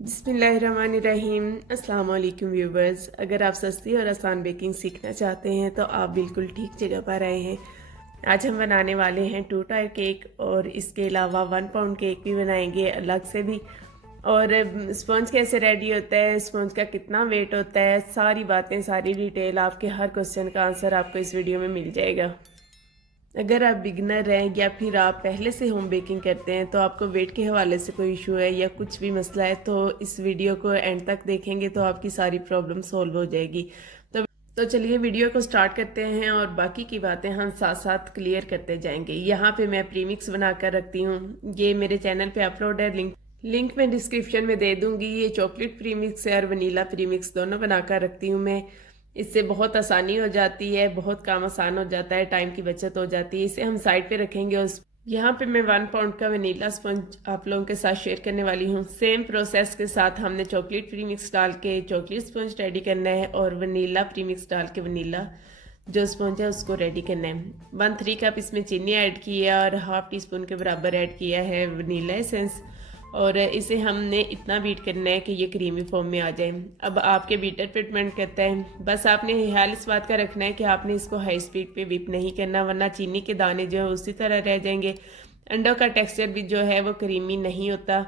बिस्मिल्लाहिर्रहमानिर्रहीम। अस्सलाम वालेकुम व्यूवर्स। अगर आप सस्ती और आसान बेकिंग सीखना चाहते हैं तो आप बिल्कुल ठीक जगह पर आए हैं। आज हम बनाने वाले हैं 2 टायर केक और इसके अलावा 1 पाउंड केक भी बनाएंगे अलग से भी। और स्पंज कैसे रेडी होता है, स्पंज का कितना वेट होता है, सारी बातें, सारी डिटेल, आपके हर क्वेश्चन का आंसर आपको इस वीडियो में मिल जाएगा। अगर आप बिगनर हैं या फिर आप पहले से होम बेकिंग करते हैं तो आपको वेट के हवाले से कोई इशू है या कुछ भी मसला है तो इस वीडियो को एंड तक देखेंगे तो आपकी सारी प्रॉब्लम सॉल्व हो जाएगी। तो चलिए वीडियो को स्टार्ट करते हैं और बाकी की बातें हम साथ साथ क्लियर करते जाएंगे। यहाँ पे मैं प्रीमिक्स बनाकर रखती हूँ, ये मेरे चैनल पे अपलोड है, लिंक मैं डिस्क्रिप्शन में दे दूंगी। ये चॉकलेट प्रीमिक्स है और वनीला प्रीमिक्स दोनों बनाकर रखती हूँ मैं। इससे बहुत आसानी हो जाती है, बहुत काम आसान हो जाता है, टाइम की बचत हो जाती है। इसे हम साइड पे रखेंगे। उस यहाँ पे मैं 1 पाउंड का वनीला स्पंज आप लोगों के साथ शेयर करने वाली हूँ। सेम प्रोसेस के साथ हमने चॉकलेट प्रीमिक्स डाल के चॉकलेट स्पंज रेडी करना है और वनीला प्रीमिक्स डाल के वनीला जो स्पंज है उसको रेडी करना है। 1/3 कप इसमें चीनी ऐड किया और हाफ टी स्पून के बराबर ऐड किया है वनीला एसेंस और इसे हमने इतना बीट करना है कि ये क्रीमी फॉर्म में आ जाए। अब आपके बीटर पे डिपेंड करता है, बस आपने ख्याल इस बात का रखना है कि आपने इसको हाई स्पीड पे बीट नहीं करना वरना चीनी के दाने जो है उसी तरह रह जाएंगे। अंडों का टेक्सचर भी जो है वो क्रीमी नहीं होता।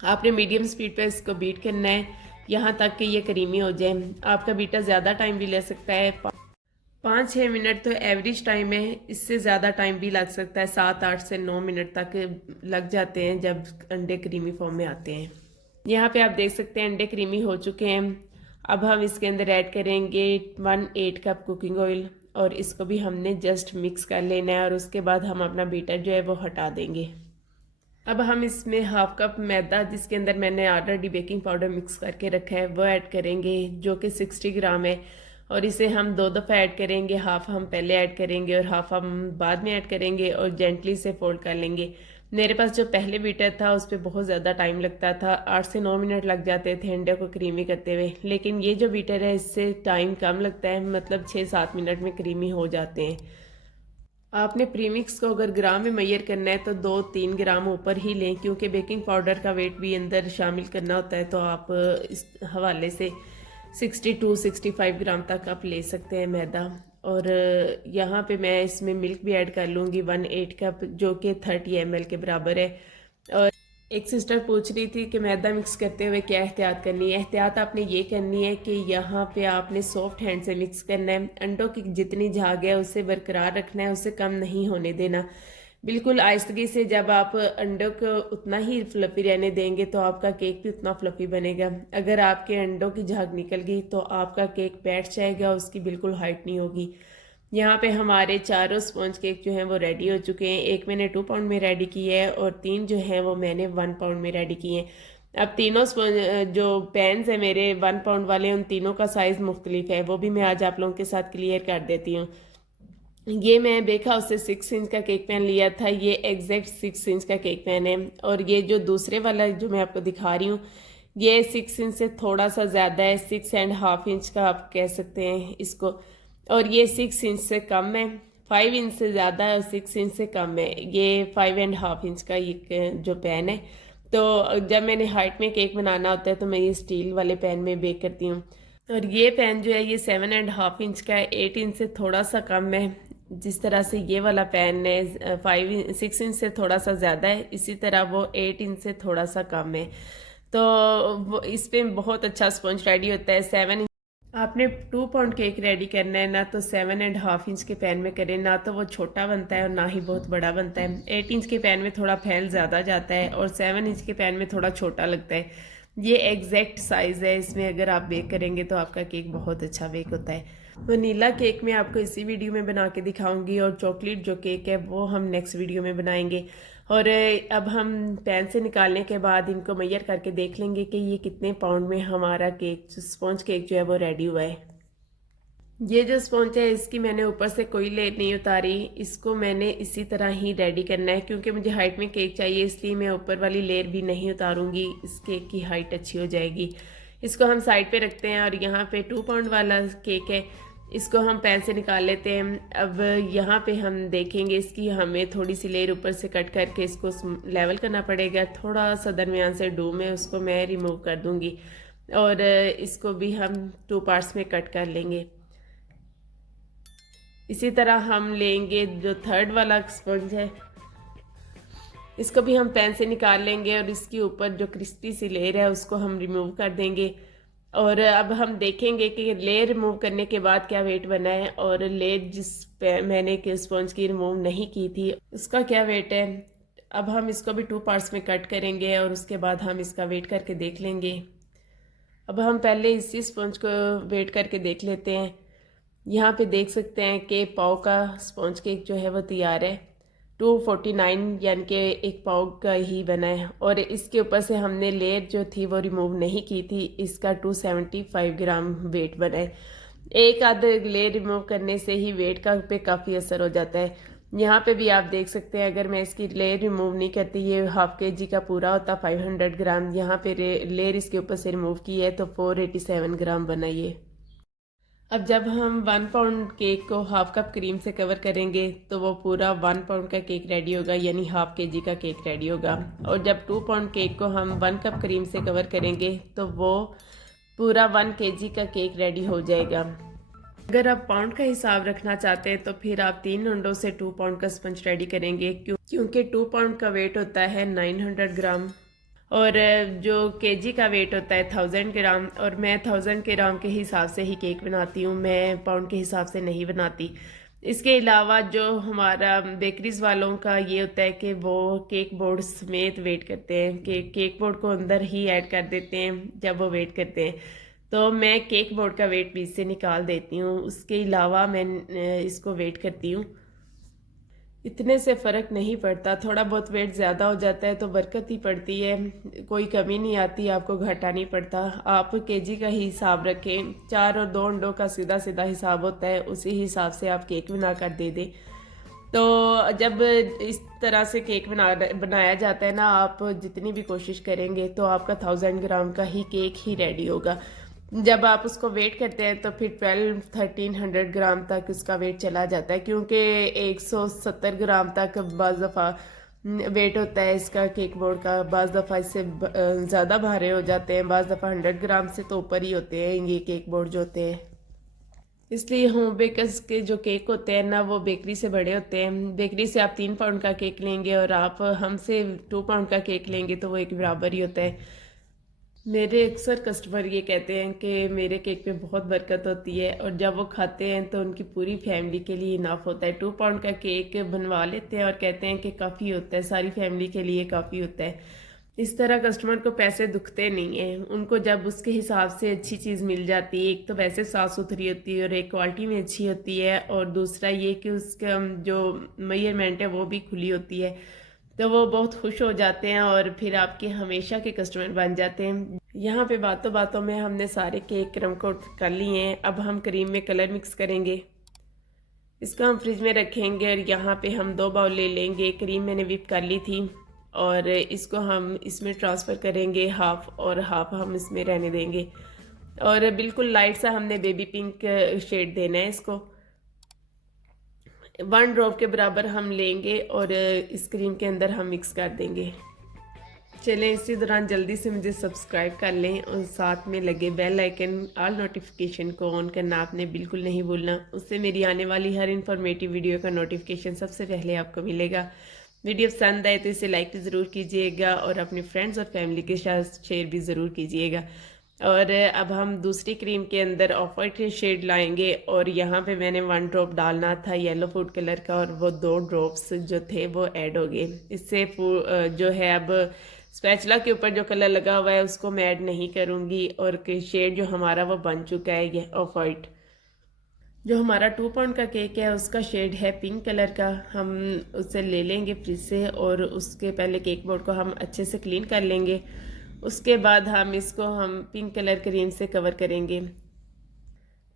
आपने मीडियम स्पीड पे इसको बीट करना है यहाँ तक कि ये क्रीमी हो जाए। आपका बीटर ज़्यादा टाइम भी ले सकता है, 5-6 मिनट तो एवरेज टाइम है, इससे ज़्यादा टाइम भी लग सकता है, 7-8 से 9 मिनट तक लग जाते हैं जब अंडे क्रीमी फॉर्म में आते हैं। यहाँ पे आप देख सकते हैं अंडे क्रीमी हो चुके हैं। अब हम इसके अंदर ऐड करेंगे 1/8 कप कुकिंग ऑयल और इसको भी हमने जस्ट मिक्स कर लेना है और उसके बाद हम अपना बीटर जो है वो हटा देंगे। अब हम इसमें हाफ कप मैदा, जिसके अंदर मैंने ऑलरेडी बेकिंग पाउडर मिक्स करके रखा है, वो ऐड करेंगे जो कि 60 ग्राम है और इसे हम 2 दफ़ा ऐड करेंगे। हाफ हम पहले ऐड करेंगे और हाफ हम बाद में ऐड करेंगे और जेंटली से फोल्ड कर लेंगे। मेरे पास जो पहले बीटर था उस पर बहुत ज़्यादा टाइम लगता था, 8 से 9 मिनट लग जाते थे अंडे को क्रीमी करते हुए, लेकिन ये जो बीटर है इससे टाइम कम लगता है, मतलब 6-7 मिनट में क्रीमी हो जाते हैं। आपने प्रीमिक्स को अगर ग्राम में मेजर करना है तो 2-3 ग्राम ऊपर ही लें, क्योंकि बेकिंग पाउडर का वेट भी अंदर शामिल करना होता है। तो आप इस हवाले से 62-65 ग्राम तक आप ले सकते हैं मैदा। और यहाँ पे मैं इसमें मिल्क भी ऐड कर लूँगी 1/8 कप, जो कि 30 ml के बराबर है। और एक सिस्टर पूछ रही थी कि मैदा मिक्स करते हुए क्या एहतियात करनी है। एहतियात आपने ये करनी है कि यहाँ पे आपने सॉफ्ट हैंड से मिक्स करना है। अंडों की जितनी झाग है उसे बरकरार रखना है, उसे कम नहीं होने देना। बिल्कुल आहिस्तगी से जब आप अंडों को उतना ही फ्लफी रहने देंगे तो आपका केक भी उतना फ्लफी बनेगा। अगर आपके अंडों की झाग निकल गई तो आपका केक बैठ जाएगा, उसकी बिल्कुल हाइट नहीं होगी। यहाँ पे हमारे चारों स्पॉन्ज केक जो हैं वो रेडी हो चुके हैं। एक मैंने 2 पाउंड में रेडी की है और 3 जो हैं वो मैंने 1 पाउंड में रेडी किए हैं। अब तीनों जो पैन्स हैं मेरे 1 पाउंड वाले, उन तीनों का साइज़ मुख्तलिफ है, वो भी मैं आज आप लोगों के साथ क्लियर कर देती हूँ। ये मैं बेक हाउस से 6 इंच का केक पैन लिया था, ये एग्जैक्ट 6 इंच का केक पैन है। और ये जो दूसरे वाला जो मैं आपको दिखा रही हूँ ये 6 इंच से थोड़ा सा ज़्यादा है, 6.5 इंच का आप कह सकते हैं इसको। और ये 6 इंच से कम है, 5 इंच से ज़्यादा है और 6 इंच से कम है। ये 5.5 इंच का ये जो पैन है। तो जब मैंने हाइट में केक बनाना होता है तो मैं ये स्टील वाले पैन में बेक करती हूँ। और ये पैन जो है ये 7.5 इंच का है, 8 इंच से थोड़ा सा कम है। जिस तरह से ये वाला पैन है 6 इंच से थोड़ा सा ज़्यादा है, इसी तरह वो 8 इंच से थोड़ा सा कम है। तो वो इस पे बहुत अच्छा स्पंज रेडी होता है। 7 आपने 2 पाउंड केक रेडी करना है ना तो 7.5 इंच के पैन में करें, ना तो वो छोटा बनता है और ना ही बहुत बड़ा बनता है। 8 इंच के पैन में थोड़ा फैल ज़्यादा जाता है और 7 इंच के पैन में थोड़ा छोटा लगता है। ये एग्जैक्ट साइज़ है, इसमें अगर आप बेक करेंगे तो आपका केक बहुत अच्छा बेक होता है। वनीला केक मैं आपको इसी वीडियो में बना के दिखाऊंगी और चॉकलेट जो केक है वो हम नेक्स्ट वीडियो में बनाएंगे। और अब हम पैन से निकालने के बाद इनको मेजर करके देख लेंगे कि ये कितने पाउंड में हमारा केक स्पॉन्ज केक जो है वो रेडी हुआ है। ये जो स्पॉन्ज है इसकी मैंने ऊपर से कोई लेयर नहीं उतारी, इसको मैंने इसी तरह ही रेडी करना है। क्योंकि मुझे हाइट में केक चाहिए इसलिए मैं ऊपर वाली लेयर भी नहीं उतारूंगी, इस केक की हाइट अच्छी हो जाएगी। इसको हम साइड पे रखते हैं। और यहाँ पे 2 पाउंड वाला केक है, इसको हम पैन से निकाल लेते हैं। अब यहाँ पे हम देखेंगे इसकी हमें थोड़ी सी लेयर ऊपर से कट करके इसको लेवल करना पड़ेगा। थोड़ा सा दरमियान से डू में उसको मैं रिमूव कर दूँगी और इसको भी हम 2 पार्ट्स में कट कर लेंगे। इसी तरह हम लेंगे जो थर्ड वाला स्पंज है, इसको भी हम पैन से निकाल लेंगे और इसके ऊपर जो क्रिस्पी सी लेयर है उसको हम रिमूव कर देंगे। और अब हम देखेंगे कि लेयर रिमूव करने के बाद क्या वेट बना है और लेयर जिस मैंने के स्पंज की रिमूव नहीं की थी उसका क्या वेट है। अब हम इसको भी 2 पार्ट्स में कट करेंगे और उसके बाद हम इसका वेट करके देख लेंगे। अब हम पहले इसी स्पंज को वेट करके देख लेते हैं। यहाँ पे देख सकते हैं कि पाव का स्पंज केक जो है वो तैयार है। 249 यानी कि 1 पाव का ही बना है और इसके ऊपर से हमने लेयर जो थी वो रिमूव नहीं की थी। इसका 275 ग्राम वेट बना है। एक आध लेयर रिमूव करने से ही वेट का पे काफ़ी असर हो जाता है। यहाँ पे भी आप देख सकते हैं अगर मैं इसकी लेयर रिमूव नहीं करती ये ½ kg का पूरा होता 500 ग्राम। यहाँ पे लेयर इसके ऊपर से रिमूव की है तो 487 ग्राम बना ये। अब जब हम 1 पाउंड केक को ½ कप क्रीम से कवर करेंगे तो वो पूरा 1 पाउंड का केक रेडी होगा, यानी ½ kg का केक रेडी होगा। और जब 2 पाउंड केक को हम 1 कप क्रीम से कवर करेंगे तो वो पूरा 1 kg का केक रेडी हो जाएगा। अगर आप पाउंड का हिसाब रखना चाहते हैं तो फिर आप 3 अंडों से 2 पाउंड का स्पंज रेडी करेंगे, क्योंकि 2 पाउंड का वेट होता है 900 ग्राम और जो केजी का वेट होता है 1000 ग्राम। और मैं 1000 ग्राम के हिसाब से ही केक बनाती हूँ, मैं पाउंड के हिसाब से नहीं बनाती। इसके अलावा जो हमारा बेकरीज वालों का ये होता है कि वो केक बोर्ड समेत वेट करते हैं कि केक बोर्ड को अंदर ही ऐड कर देते हैं जब वो वेट करते हैं। तो मैं केक बोर्ड का वेट भी इससे निकाल देती हूँ, उसके अलावा मैं इसको वेट करती हूँ। इतने से फ़र्क नहीं पड़ता, थोड़ा बहुत वेट ज़्यादा हो जाता है तो बरकत ही पड़ती है, कोई कमी नहीं आती, आपको घटा नहीं पड़ता। आप केजी का ही हिसाब रखें, 4 और 2 अंडों का सीधा सीधा हिसाब होता है, उसी हिसाब से आप केक बना कर दे दें। तो जब इस तरह से केक बनाया जाता है ना, आप जितनी भी कोशिश करेंगे तो आपका 1000 ग्राम का ही केक ही रेडी होगा। जब आप उसको वेट करते हैं तो फिर 1300 ग्राम तक उसका वेट चला जाता है, क्योंकि 170 ग्राम तक बाज़ दफ़ा वेट होता है इसका केक बोर्ड का। बाज़ दफ़ा इससे ज़्यादा भारे हो जाते हैं, बाज़ दफ़ा 100 ग्राम से तो ऊपर ही होते हैं ये केक बोर्ड जो होते हैं। इसलिए होम बेकर्स के जो केक होते हैं ना वो बेकरी से बड़े होते हैं। बेकरी से आप 3 पाउंड का केक लेंगे और आप हमसे 2 पाउंड का केक लेंगे तो वो एक बराबर ही होता है। मेरे अक्सर कस्टमर ये कहते हैं कि मेरे केक में बहुत बरकत होती है और जब वो खाते हैं तो उनकी पूरी फैमिली के लिए इनाफ होता है। 2 पाउंड का केक बनवा लेते हैं और कहते हैं कि काफ़ी होता है, सारी फैमिली के लिए काफ़ी होता है। इस तरह कस्टमर को पैसे दुखते नहीं हैं, उनको जब उसके हिसाब से अच्छी चीज़ मिल जाती है, एक तो वैसे साफ़ सुथरी होती है और एक क्वालिटी में अच्छी होती है, और दूसरा ये कि उसका जो मेजरमेंट है वो भी खुली होती है, तो वो बहुत खुश हो जाते हैं और फिर आपके हमेशा के कस्टमर बन जाते हैं। यहाँ पे बातों बातों में हमने सारे केक क्रम कोट कर लिए हैं। अब हम क्रीम में कलर मिक्स करेंगे, इसको हम फ्रिज में रखेंगे और यहाँ पे हम 2 बाउल ले लेंगे। क्रीम मैंने विप कर ली थी और इसको हम इसमें ट्रांसफ़र करेंगे हाफ, और हाफ हम इसमें रहने देंगे। और बिल्कुल लाइट सा हमने बेबी पिंक शेड देना है इसको। 1 ड्रॉप के बराबर हम लेंगे और इस क्रीम के अंदर हम मिक्स कर देंगे। चलें, इसी दौरान जल्दी से मुझे सब्सक्राइब कर लें और साथ में लगे बेल आइकन ऑल नोटिफिकेशन को ऑन करना आपने बिल्कुल नहीं भूलना। उससे मेरी आने वाली हर इन्फॉर्मेटिव वीडियो का नोटिफिकेशन सबसे पहले आपको मिलेगा। वीडियो पसंद आए तो इसे लाइक ज़रूर कीजिएगा और अपने फ्रेंड्स और फैमिली के साथ शेयर भी ज़रूर कीजिएगा। और अब हम दूसरी क्रीम के अंदर ऑफ वाइट शेड लाएंगे और यहाँ पे मैंने 1 ड्रॉप डालना था येलो फूड कलर का और वो 2 ड्रॉप्स जो थे वो ऐड हो गए। इससे जो है अब स्पैचुला के ऊपर जो कलर लगा हुआ है उसको मैं ऐड नहीं करूँगी और शेड जो हमारा वो बन चुका है ये ऑफ वाइट। जो हमारा 2 पाउंड का केक है उसका शेड है पिंक कलर का। हम उसे ले लेंगे फ्रिज से और उसके पहले केक बोर्ड को हम अच्छे से क्लीन कर लेंगे। उसके बाद हम इसको पिंक कलर क्रीम से कवर करेंगे।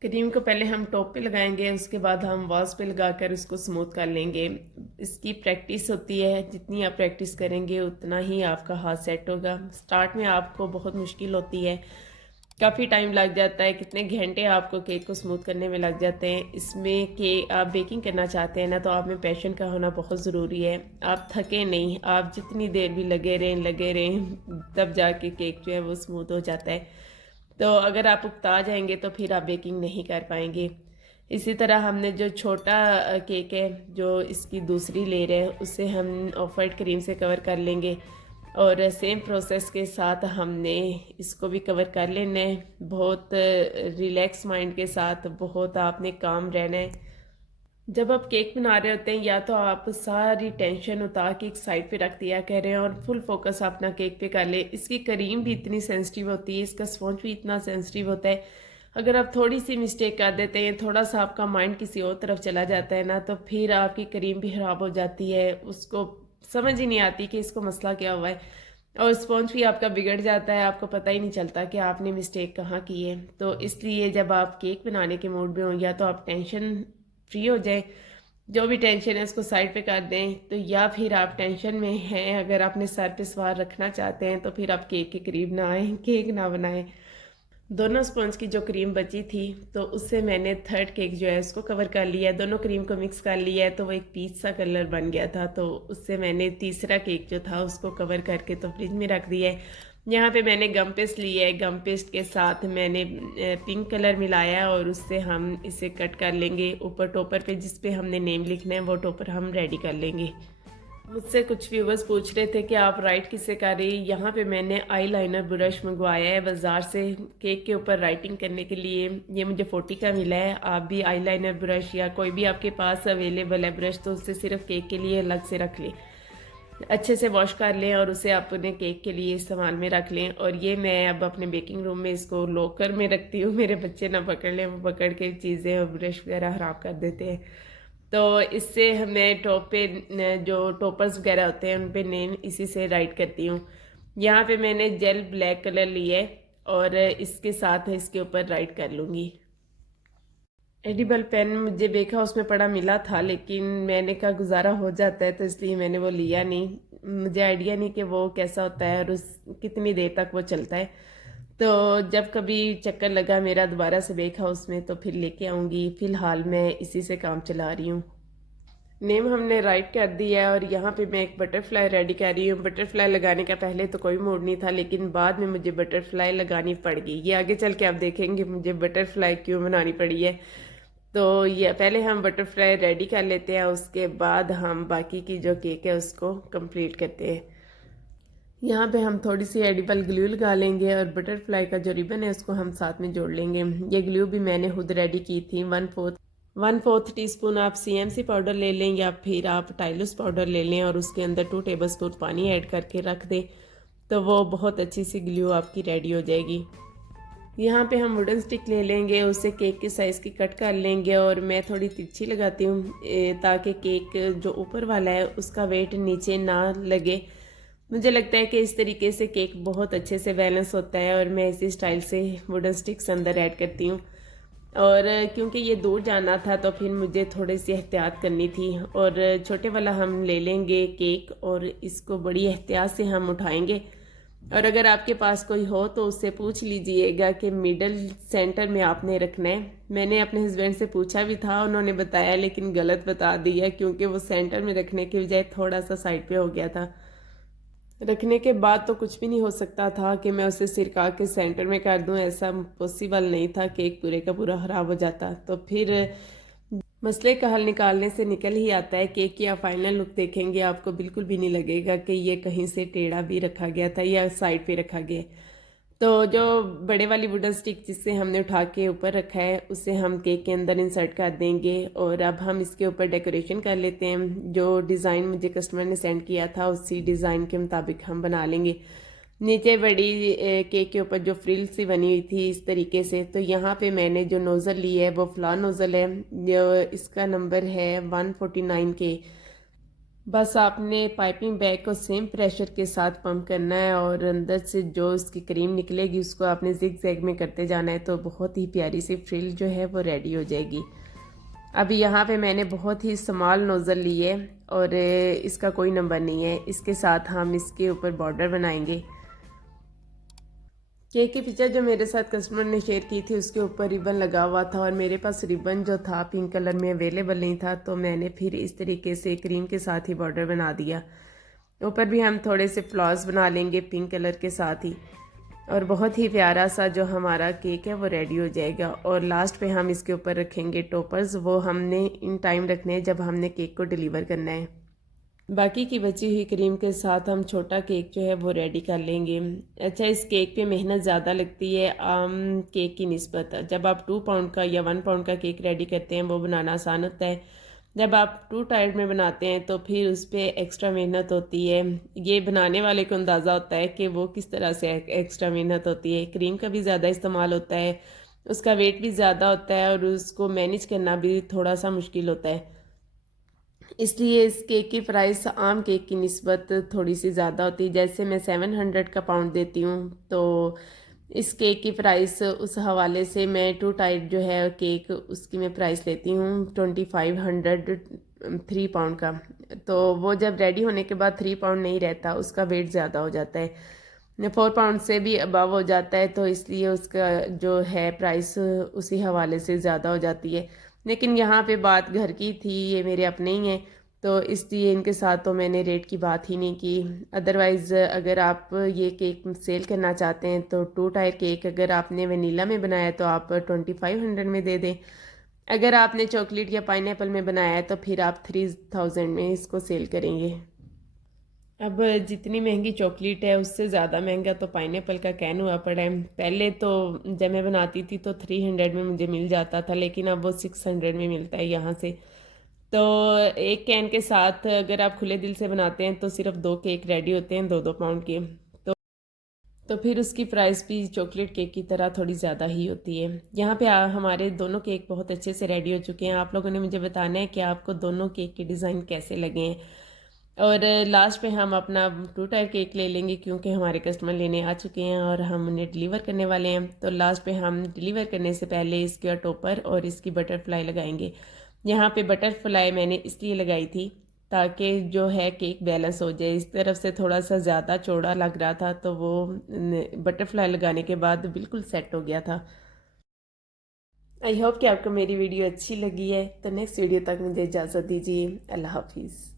क्रीम को पहले हम टॉप पे लगाएंगे, उसके बाद हम वॉल्स पे लगाकर उसको स्मूथ कर लेंगे। इसकी प्रैक्टिस होती है, जितनी आप प्रैक्टिस करेंगे उतना ही आपका हाथ सेट होगा। स्टार्ट में आपको बहुत मुश्किल होती है, काफ़ी टाइम लग जाता है, कितने घंटे आपको केक को स्मूथ करने में लग जाते हैं। इसमें कि आप बेकिंग करना चाहते हैं ना, तो आप में पैशन का होना बहुत ज़रूरी है। आप थके नहीं, आप जितनी देर भी लगे रहें तब जाके केक जो है वो स्मूथ हो जाता है। तो अगर आप उकता जाएंगे तो फिर आप बेकिंग नहीं कर पाएंगे। इसी तरह हमने जो छोटा केक है, जो इसकी दूसरी लेयर है, उसे हम ऑफ वाइट क्रीम से कवर कर लेंगे और सेम प्रोसेस के साथ हमने इसको भी कवर कर लेना है। बहुत रिलैक्स माइंड के साथ, बहुत आपने काम रहना है। जब आप केक बना रहे होते हैं, या तो आप सारी टेंशन उतार के एक साइड पे रख दिया कह रहे हैं और फुल फोकस अपना केक पे कर ले। इसकी क्रीम भी इतनी सेंसिटिव होती है, इसका स्पॉन्ज भी इतना सेंसिटिव होता है। अगर आप थोड़ी सी मिस्टेक कर देते हैं, थोड़ा सा आपका माइंड किसी और तरफ चला जाता है ना, तो फिर आपकी क्रीम भी ख़राब हो जाती है। उसको समझ ही नहीं आती कि इसको मसला क्या हुआ है, और स्पॉन्ज भी आपका बिगड़ जाता है, आपको पता ही नहीं चलता कि आपने मिस्टेक कहाँ की है। तो इसलिए जब आप केक बनाने के मूड में हो, या तो आप टेंशन फ्री हो जाए, जो भी टेंशन है उसको साइड पे कर दें, तो या फिर आप टेंशन में हैं, अगर आपने सर पे सवार रखना चाहते हैं, तो फिर आप केक के करीब ना आए, केक ना बनाएं। दोनों स्पॉन्ज की जो क्रीम बची थी, तो उससे मैंने थर्ड केक जो है उसको कवर कर लिया है। दोनों क्रीम को मिक्स कर लिया है, तो वो एक पीच सा कलर बन गया था। तो उससे मैंने तीसरा केक जो था उसको कवर करके तो फ्रिज में रख दिया है। यहाँ पे मैंने गम पेस्ट लिया है, गम पेस्ट के साथ मैंने पिंक कलर मिलाया है और उससे हम इसे कट कर लेंगे। ऊपर टॉपर पे जिस पे हमने नेम लिखना है वो टॉपर हम रेडी कर लेंगे। मुझसे कुछ व्यूवर्स पूछ रहे थे कि आप राइट किससे कर रही। यहाँ पे मैंने आई लाइनर ब्रश मंगवाया है बाज़ार से केक के ऊपर राइटिंग करने के लिए। ये मुझे 40 का मिला है। आप भी आई लाइनर ब्रश या कोई भी आपके पास अवेलेबल है ब्रश, तो उससे सिर्फ केक के लिए अलग से रख लें, अच्छे से वॉश कर लें और उसे अपने केक के लिए इस्तेमाल में रख लें। और ये मैं अब अपने बेकिंग रूम में इसको लॉकर में रखती हूँ, मेरे बच्चे ना पकड़ लें, वो पकड़ के चीज़ें और ब्रश वगैरह ख़राब कर देते हैं। तो इससे हमें टॉप पे जो टॉपर्स वगैरह होते हैं उन पे नेम इसी से राइट करती हूँ। यहाँ पे मैंने जेल ब्लैक कलर लिया है और इसके साथ इसके ऊपर राइट कर लूँगी। एडिबल पेन मुझे बेक हाउस में पड़ा मिला था, लेकिन मैंने कहा गुजारा हो जाता है, तो इसलिए मैंने वो लिया नहीं। मुझे आइडिया नहीं कि वो कैसा होता है और उस कितनी देर तक वो चलता है। तो जब कभी चक्कर लगा मेरा दोबारा से बेक हाउस में, तो फिर लेके आऊँगी। फ़िलहाल मैं इसी से काम चला रही हूँ। नेम हमने राइट कर दिया है और यहाँ पे मैं एक बटरफ्लाई रेडी कर रही हूँ। बटरफ्लाई लगाने का पहले तो कोई मूड नहीं था, लेकिन बाद में मुझे बटरफ्लाई लगानी पड़ गई। ये आगे चल के आप देखेंगे मुझे बटरफ्लाई क्यों बनानी पड़ी है। तो ये पहले हम बटरफ्लाई रेडी कर लेते हैं, उसके बाद हम बाकी की जो केक है उसको कंप्लीट करते हैं। यहाँ पे हम थोड़ी सी एडिबल ग्लू लगा लेंगे और बटरफ्लाई का जो रिबन है उसको हम साथ में जोड़ लेंगे। ये ग्लू भी मैंने खुद रेडी की थी। 1/4 टीस्पून आप CMC पाउडर ले लें या फिर आप टाइलस पाउडर ले लें और उसके अंदर 2 टेबलस्पून पानी ऐड करके रख दें, तो वो बहुत अच्छी सी ग्लू आपकी रेडी हो जाएगी। यहाँ पे हम वुडन स्टिक ले लेंगे, उससे केक के साइज़ की कट कर लेंगे और मैं थोड़ी तिरछी लगाती हूँ ताकि केक जो ऊपर वाला है उसका वेट नीचे ना लगे। मुझे लगता है कि इस तरीके से केक बहुत अच्छे से बैलेंस होता है और मैं इसी स्टाइल से वुडन स्टिक्स अंदर ऐड करती हूँ। और क्योंकि ये दूर जाना था तो फिर मुझे थोड़ी सी एहतियात करनी थी। और छोटे वाला हम ले लेंगे केक और इसको बड़ी एहतियात से हम उठाएंगे। और अगर आपके पास कोई हो तो उससे पूछ लीजिएगा कि मिडल सेंटर में आपने रखना है। मैंने अपने हस्बैंड से पूछा भी था, उन्होंने बताया, लेकिन गलत बता दिया क्योंकि वो सेंटर में रखने के बजाय थोड़ा सा साइड पे हो गया था। रखने के बाद तो कुछ भी नहीं हो सकता था कि मैं उसे सिरका के सेंटर में कर दूं, ऐसा पॉसिबल नहीं था। केक पूरे का पूरा ख़राब हो जाता। तो फिर मसले का हल निकालने से निकल ही आता है। केक की आप फाइनल लुक देखेंगे, आपको बिल्कुल भी नहीं लगेगा कि ये कहीं से टेढ़ा भी रखा गया था या साइड पे रखा गया। तो जो बड़े वाली वुडन स्टिक जिससे हमने उठा के ऊपर रखा है उसे हम केक के अंदर इंसर्ट कर देंगे। और अब हम इसके ऊपर डेकोरेशन कर लेते हैं। जो डिज़ाइन मुझे कस्टमर ने सेंड किया था उसी डिज़ाइन के मुताबिक हम बना लेंगे। नीचे बड़ी केक के ऊपर जो फ्रिल सी बनी हुई थी इस तरीके से। तो यहाँ पे मैंने जो नोज़ल ली है वो फ्लावर नोज़ल है, जो इसका नंबर है 149 के। बस आपने पाइपिंग बैग को सेम प्रेशर के साथ पंप करना है और अंदर से जो उसकी क्रीम निकलेगी उसको आपने जिग जैग में करते जाना है, तो बहुत ही प्यारी सी फ्रिल जो है वो रेडी हो जाएगी। अभी यहाँ पे मैंने बहुत ही स्मॉल नोज़ल ली है और इसका कोई नंबर नहीं है। इसके साथ हम इसके ऊपर बॉर्डर बनाएंगे। केक की पिक्चर जो मेरे साथ कस्टमर ने शेयर की थी उसके ऊपर रिबन लगा हुआ था और मेरे पास रिबन जो था पिंक कलर में अवेलेबल नहीं था, तो मैंने फिर इस तरीके से क्रीम के साथ ही बॉर्डर बना दिया। ऊपर भी हम थोड़े से फ्लावर्स बना लेंगे पिंक कलर के साथ ही, और बहुत ही प्यारा सा जो हमारा केक है वो रेडी हो जाएगा। और लास्ट पे हम इसके ऊपर रखेंगे टॉपर्स, वो हमने इन टाइम रखने हैं जब हमने केक को डिलीवर करना है। बाकी की बची हुई क्रीम के साथ हम छोटा केक जो है वो रेडी कर लेंगे। अच्छा, इस केक पे मेहनत ज़्यादा लगती है आम केक की निस्बत। जब आप 2 पाउंड का या 1 पाउंड का केक रेडी करते हैं वो बनाना आसान होता है, जब आप 2 टायर में बनाते हैं तो फिर उस पर एक्स्ट्रा मेहनत होती है। ये बनाने वाले को अंदाज़ा होता है कि वो किस तरह से एक्स्ट्रा मेहनत होती है। क्रीम का भी ज़्यादा इस्तेमाल होता है, उसका वेट भी ज़्यादा होता है और उसको मैनेज करना भी थोड़ा सा मुश्किल होता है। इसलिए इस केक की प्राइस आम केक की निस्बत थोड़ी सी ज़्यादा होती है। जैसे मैं 700 का पाउंड देती हूँ, तो इस केक की प्राइस उस हवाले से मैं 2 टाइप जो है केक उसकी मैं प्राइस लेती हूँ 2500 3 पाउंड का। तो वो जब रेडी होने के बाद 3 पाउंड नहीं रहता, उसका वेट ज़्यादा हो जाता है, 4 पाउंड से भी अबव हो जाता है, तो इसलिए उसका जो है प्राइस उसी हवाले से ज़्यादा हो जाती है। लेकिन यहाँ पे बात घर की थी, ये मेरे अपने ही हैं, तो इसलिए इनके साथ तो मैंने रेट की बात ही नहीं की। अदरवाइज़ अगर आप ये केक सेल करना चाहते हैं तो 2 टायर केक अगर आपने वनीला में बनाया है तो आप 2500 में दे दें। अगर आपने चॉकलेट या पाइनएप्पल में बनाया है तो फिर आप 3000 में इसको सेल करेंगे। अब जितनी महंगी चॉकलेट है उससे ज़्यादा महंगा तो पाइनएप्पल का कैन हुआ पड़ा है। पहले तो जब मैं बनाती थी तो 300 में मुझे मिल जाता था, लेकिन अब वो 600 में मिलता है यहाँ से। तो एक कैन के साथ अगर आप खुले दिल से बनाते हैं तो सिर्फ 2 केक रेडी होते हैं 2-2 पाउंड के। तो फिर उसकी प्राइस भी चॉकलेट केक की तरह थोड़ी ज़्यादा ही होती है। यहाँ पे हमारे दोनों केक बहुत अच्छे से रेडी हो चुके हैं। आप लोगों ने मुझे बताना है कि आपको दोनों केक के डिज़ाइन कैसे लगे हैं। और लास्ट पे हम अपना 2 टायर केक ले लेंगे क्योंकि हमारे कस्टमर लेने आ चुके हैं और हम उन्हें डिलीवर करने वाले हैं। तो लास्ट पे हम डिलीवर करने से पहले इसके टॉपर और इसकी बटरफ्लाई लगाएंगे। यहाँ पे बटरफ्लाई मैंने इसलिए लगाई थी ताकि जो है केक बैलेंस हो जाए। इस तरफ से थोड़ा सा ज़्यादा चौड़ा लग रहा था, तो वो बटरफ्लाई लगाने के बाद बिल्कुल सेट हो गया था। आई होप कि आपको मेरी वीडियो अच्छी लगी है। तो नेक्स्ट वीडियो तक मुझे इजाज़त दीजिए। अल्लाह हाफिज़।